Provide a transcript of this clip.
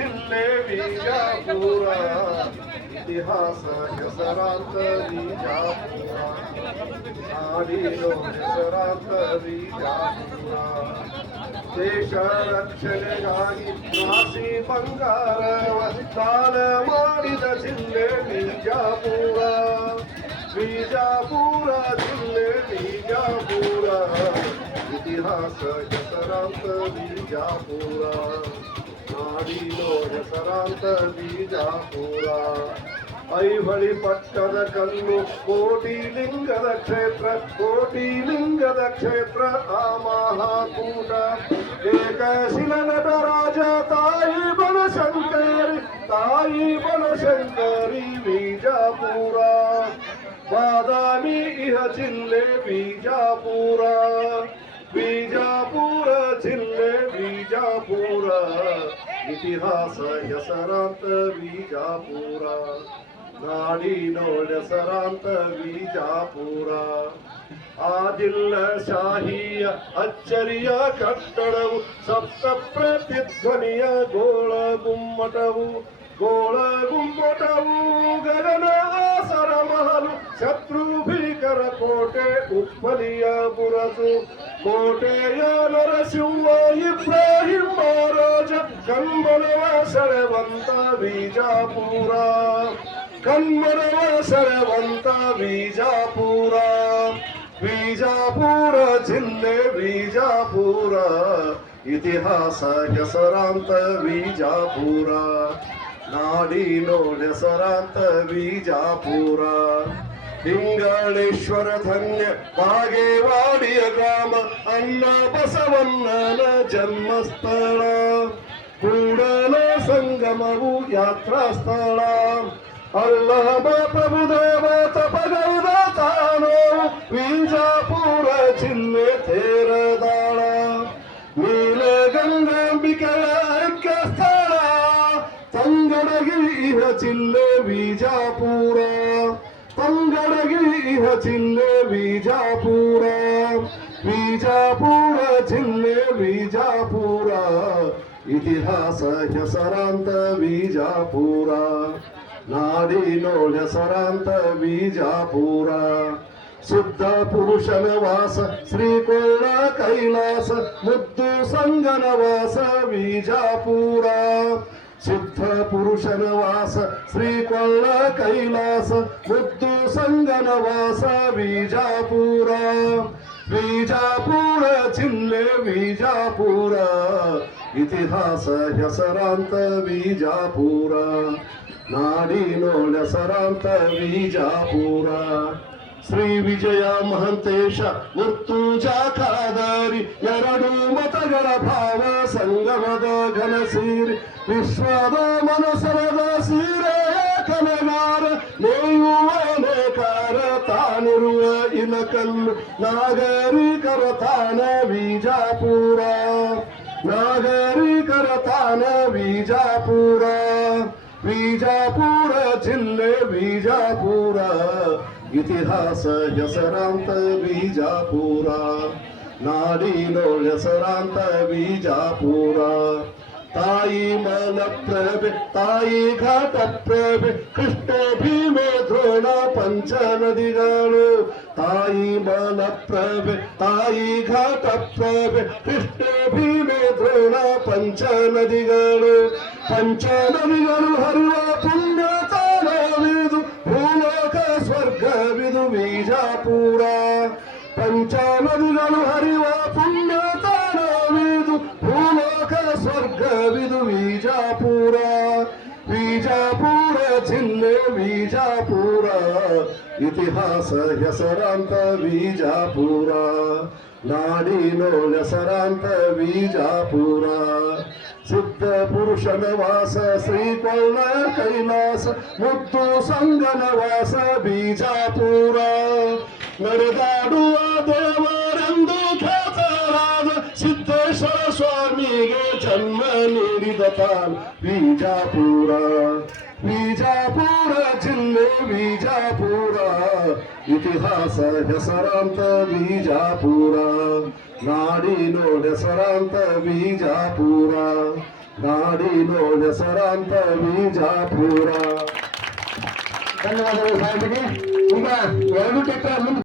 ಜಿಲ್ಲೆ ವಿಜಾಪುರ ಇತಿಹಾಸ ಹೆಸರಾಂತ ವಿಜಾಪುರ ನಾಡಿನೋ ಹೆಸರಾಂತ ವಿಜಾಪುರ ದೇಶ ರಕ್ಷಣೆಗಾಗಿ ರಾಶಿ ಬಂಗಾರವ ದಾನ ಮಾಡಿದ ಜಿಲ್ಲೆ ವಿಜಾಪುರ ವಿಜಾಪುರ ಇತಿಹಾಸ ಹೆಸರಾಂತ ವಿಜಾಪುರ ನಾಡಿನೋ ಹೆಸರಾಂತ ವಿಜಾಪುರ ಐಹೊಳಿ ಪಟ್ಟದ ಕಲ್ಲು ಕೋಟಿ ಲಿಂಗದ ಕ್ಷೇತ್ರ ಕೋಟಿ ಲಿಂಗದ ಕ್ಷೇತ್ರ ಆ ಮಹಾಕೂಟ ಏಕಶಿಲ ನಟರಾಜ ತಾಯಿ ಬನಶಂಕರಿ ತಾಯಿ ಬನಶಂಕರಿ ವಿಜಾಪುರ ಬಾದಾಮಿ ಇಹ ಜಿಲ್ಲೆ ಬಿಜಾಪುರ ಬಿಜಾಪುರ ಜಿಲ್ಲೆ ಬಿಜಾಪುರ, ಇತಿಹಾಸ ಹೆಸರಾಂತ ಬಿಜಾಪುರ. ನಾಡಿನೋಳ ಹೆಸರಾಂತ ಬಿಜಾಪುರ. ಆದಿಲ್ಲ ಶಾಹಿಯ ಅಚ್ಚರಿಯ ಕಟ್ಟಡವು ಸಪ್ತ ಪ್ರತಿಧ್ವನಿಯ ಗೋಳ ಗುಮ್ಮಟವು. ಗೋಳ ಗುಮ್ಮಟವು ಗಗನ ಆಸರ ಮಹಲು, ಶತ್ರು ಭೀಕರ ಕೋಟೆ, ಉಪ್ಪಲಿಯ ಬುರಸು ಕೋಟೆಯ ನರಸಿಂಹ ಇಬ್ರಾಹಿಂ ಸೆಳೆವಂತ ಬಿಜಾಪುರ. ಕನ್ಮನವ ಸರವಂತ ಬಿಜಾಪುರ. ಬೀಜಾಪುರ ಜಿಲ್ಲೆ, ಬಿಜಾಪುರ. ಇತಿಹಾಸ ಹೆಸರಾಂತ ಬಿಜಾಪುರ. ಹೆಸರಾಂತ ಬಿಜಾಪುರ. ಲಿಂಗಾಳೇಶ್ವರ ಧನ್ಯ, ಬಾಗೇವಾಡಿಯ ಗ್ರಾಮ, ಅಣ್ಣ ಬಸವಣ್ಣನ ಜನ್ಮಸ್ಥಳ. ಸಂಗಮವು ಯಾತ್ರಾ ಸ್ಥಳ ಅಲ್ಲಮ ಪ್ರಭುದೇವ ತಪಗೈದ ತಾನು ವಿಜಾಪುರ ಜಿಲ್ಲೆ ತೇರದಾಳ ನೀಲಗಂಗಾಂಬಿಕೆಯ ಐಕ್ಯ ಸ್ಥಳ ತಂಗಡಗಿರಿಯ ಜಿಲ್ಲೆ ವಿಜಾಪುರ ತಂಗಡಗಿರಿಯ ಜಿಲ್ಲೆ ವಿಜಾಪುರ ವಿಜಾಪುರ ಜಿಲ್ಲೆ ವಿಜಾಪುರ ಇತಿಹಾಸ ಹೆಸರಾಂತ ವಿಜಾಪುರ ನಾಡಿನೋಳ ಹೆಸರಾಂತ ವಿಜಾಪುರ ಶುದ್ಧ ಪುರುಷನ ವಾಸ ಶ್ರೀಕೋಳ ಕೈಲಾಸ ಮುದ್ದು ಸಂಗನ ವಾಸ ವಿಜಾಪುರ ಶುದ್ಧ ಪುರುಷನ ವಾಸ ಶ್ರೀಕೊಳ್ಳ ಕೈಲಾಸ ಮುದ್ದು ಸಂಗನ ವಾಸ ವಿಜಾಪುರ ವಿಜಾಪುರ ಜಿಲ್ಲೆ ವಿಜಾಪುರ ಇತಿಹಾಸ ಹೆಸರಾಂತ ವಿಜಾಪುರ ನಾಡಿನೋಳ ಹೆಸರಾಂತ ವಿಜಾಪುರ ಶ್ರೀ ವಿಜಯ ಮಹಂತೇಶ ಮುತ್ತು ಜಾಕಾದಾರಿ ಎರಡು ಮತಗಳ ಭಾವ ಸಂಗಮದ ಘನ ಸೀರೆ ವಿಶ್ವದ ಮನಸರದ ಸೀರೆ ಕನಗಾರ ನೇಯುವ ನೇಕಾರ, ತಾನಿರುವ ಇಲಕಲ್ಲು ನಾಗರಿಕರ ತಾನ ವಿಜಾಪುರ ನಾಗರಿಕರ ತಾನ ವಿಜಾಪುರ ವಿಜಾಪುರ ಜಿಲ್ಲೆ ವಿಜಾಪುರ ಇತಿಹಾಸ ಹೆಸರಾಂತ ವಿಜಾಪುರ ನಾಡಿನೋಳ ಹೆಸರಾಂತ ವಿಜಾಪುರ ತಾಯಿ ಮನ ಪ್ರಭೆ, ತಾಯಿ ಘಾಟ ಪ್ರಭೆ, ಕೃಷ್ಣ ಭೀಮ, ದ್ರೋಣ ಪಂಚ ನದಿಗಳು. ತಾಯಿ ಮನ ಪ್ರಭೆ, ತಾಯಿ ಘಾಟ ಪ್ರಭೆ, ಕೃಷ್ಣ ಭೀಮ, ದ್ರೋಣ ಪಂಚ ನದಿಗಳು. ಪಂಚ ನದಿಗಳು ಹರಿವ ಪುಣ್ಯ ತಾಣವಿದು ಭೂಲೋಕ ಸ್ವರ್ಗವಿದು, ಬೀಜಾಪುರ. ಪಂಚ ನದಿಗಳು ವಿಜಾಪುರ ಇತಿಹಾಸ ಹೆಸರಾಂತ ವಿಜಾಪುರ ನಾಡಿನೋಳ ಹೆಸರಾಂತ ವಿಜಾಪುರ ಸಿದ್ಧ ಪುರುಷನ ವಾಸ ಶ್ರೀಕೊಳ್ಳ ಕೈಲಾಸ ಮುದ್ದು ಸಂಗನ ವಾಸ ಬೀಜಾಪುರ ನಡೆದಾಡುವ ದೇವರೆಂದು ಖ್ಯಾತರಾದ ಸಿದ್ದೇಶ್ವರ ಸ್ವಾಮಿಗೆ ಜನ್ಮ ನೀಡಿದ ತಾನು ಬೀಜಾಪುರ ವಿಜಾಪುರ ಜಿಲ್ಲೆ ವಿಜಾಪುರ ಇತಿಹಾಸ ಹೆಸರಾಂತ ವಿಜಾಪುರ ನಾಡಿನೋ ಹೆಸರಾಂತ ವಿಜಾಪುರ ನಾಡಿನೋ ಹೆಸರಾಂತ ಬಿಜಾಪುರ. ಧನ್ಯವಾದಗಳು ಸಾಹೇಬರಿಗೆ. ಈಗ ಎರಡು ಟೆಕ್ಟರ್ ಮುಂದೆ